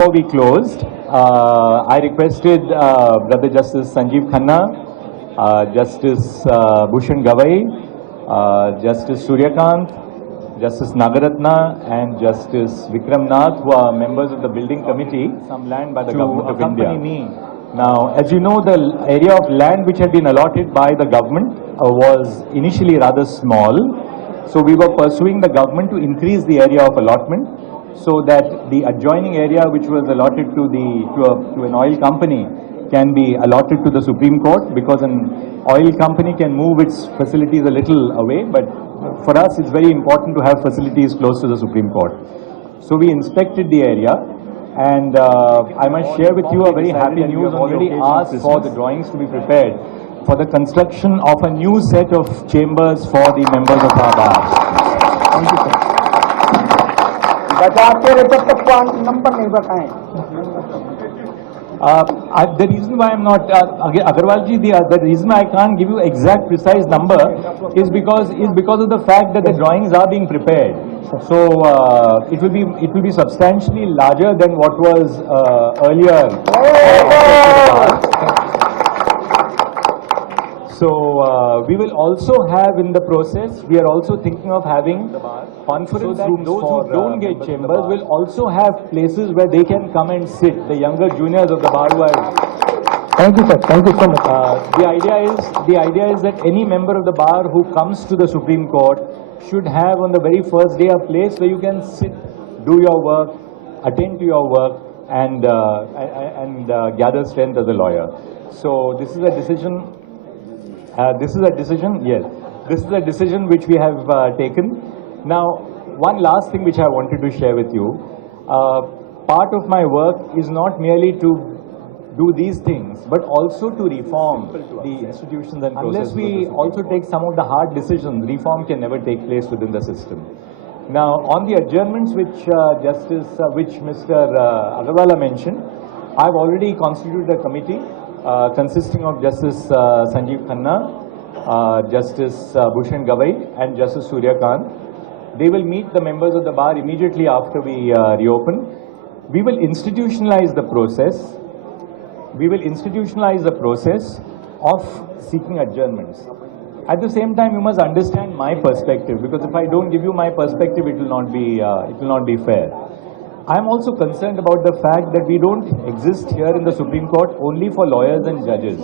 Before we closed, I requested Brother Justice Sanjeev Khanna, Justice Bhushan Gavai, Justice Suryakant, Justice Nagaratna and Justice Vikram Nath, who are members of the building committee, some land by the government of India. Now, as you know, the area of land which had been allotted by the government was initially rather small. So we were pursuing the government to increase the area of allotment so that the adjoining area which was allotted to an oil company can be allotted to the Supreme Court, because an oil company can move its facilities a little away, but for us it's very important to have facilities close to the Supreme Court. So we inspected the area, and I must share with you a very happy news. Already asked for the drawings to be prepared for the construction of a new set of chambers for the members of our bar. Thank you, sir. Number नहीं बताएं. The reason why I'm not, Agarwal ji, the reason why I can't give you exact precise number is because of the fact that the drawings are being prepared. So it will be substantially larger than what was earlier. So we will also have in the process, we are also thinking of having conference rooms. Those who don't get chambers will also have places where they can come and sit, the younger juniors of the bar who are. Thank you, sir. Thank you so much. The idea is that any member of the bar who comes to the Supreme Court should have on the very first day a place where you can sit, do your work, attend to your work, and gather strength as a lawyer. So this is a decision. This is a decision which we have taken. Now, one last thing which I wanted to share with you. Part of my work is not merely to do these things, but also to reform the institutions and processes. Unless we also take some of the hard decisions, reform can never take place within the system. Now, on the adjournments which Mr. Agarwala mentioned, I've already constituted a committee consisting of Justice Sanjeev Khanna, Justice Bhushan Gavai and Justice Suryakant. They will meet the members of the bar immediately after we reopen. We will institutionalize the process. We will institutionalize the process of seeking adjournments. At the same time, you must understand my perspective, because if I don't give you my perspective, it will not be fair. I am also concerned about the fact that we don't exist here in the Supreme Court only for lawyers and judges.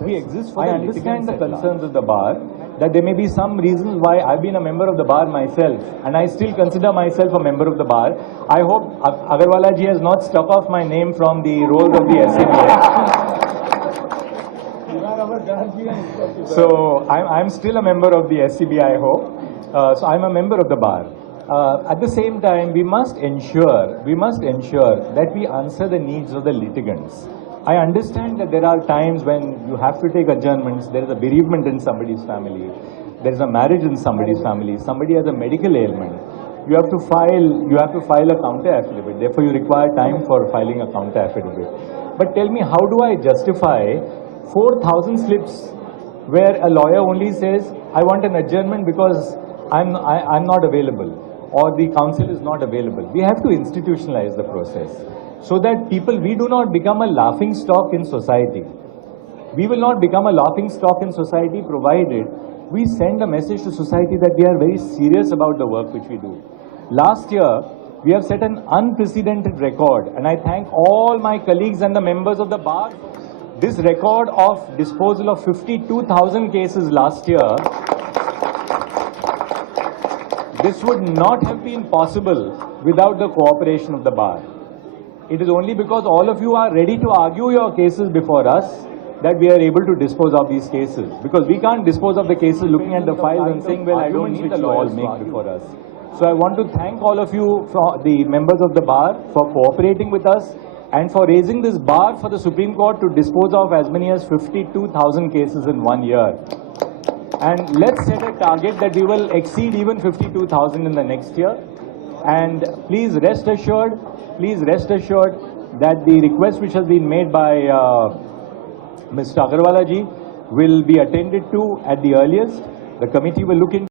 We exist for I understand the concerns of the bar, that there may be some reasons why I've been a member of the bar myself, and I still consider myself a member of the bar. I hope Agarwala ji has not struck off my name from the rolls of the SCBI. So I'm still a member of the SCBI, I hope. So I'm a member of the bar. At the same time, we must ensure that we answer the needs of the litigants. I understand that there are times when you have to take adjournments. There is a bereavement in somebody's family. There is a marriage in somebody's family. Somebody has a medical ailment. You have to file a counter affidavit. Therefore, you require time for filing a counter affidavit. But tell me, how do I justify 4,000 slips where a lawyer only says, I want an adjournment because I'm not available, or the counsel is not available? We have to institutionalize the process so that we do not become a laughing stock in society. We will not become a laughing stock in society provided we send a message to society that we are very serious about the work which we do. Last year, we have set an unprecedented record, and I thank all my colleagues and the members of the bar. This record of disposal of 52,000 cases last year, this would not have been possible without the cooperation of the bar. It is only because all of you are ready to argue your cases before us that we are able to dispose of these cases. Because we can't dispose of the cases looking at the files and saying, well, I don't need the lawyers make before us. So I want to thank all of you, the members of the bar, for cooperating with us and for raising this bar for the Supreme Court to dispose of as many as 52,000 cases in 1 year. And let's set a target that we will exceed even 52,000 in the next year. And please rest assured that the request which has been made by Mr. Agarwala ji will be attended to at the earliest. The committee will look into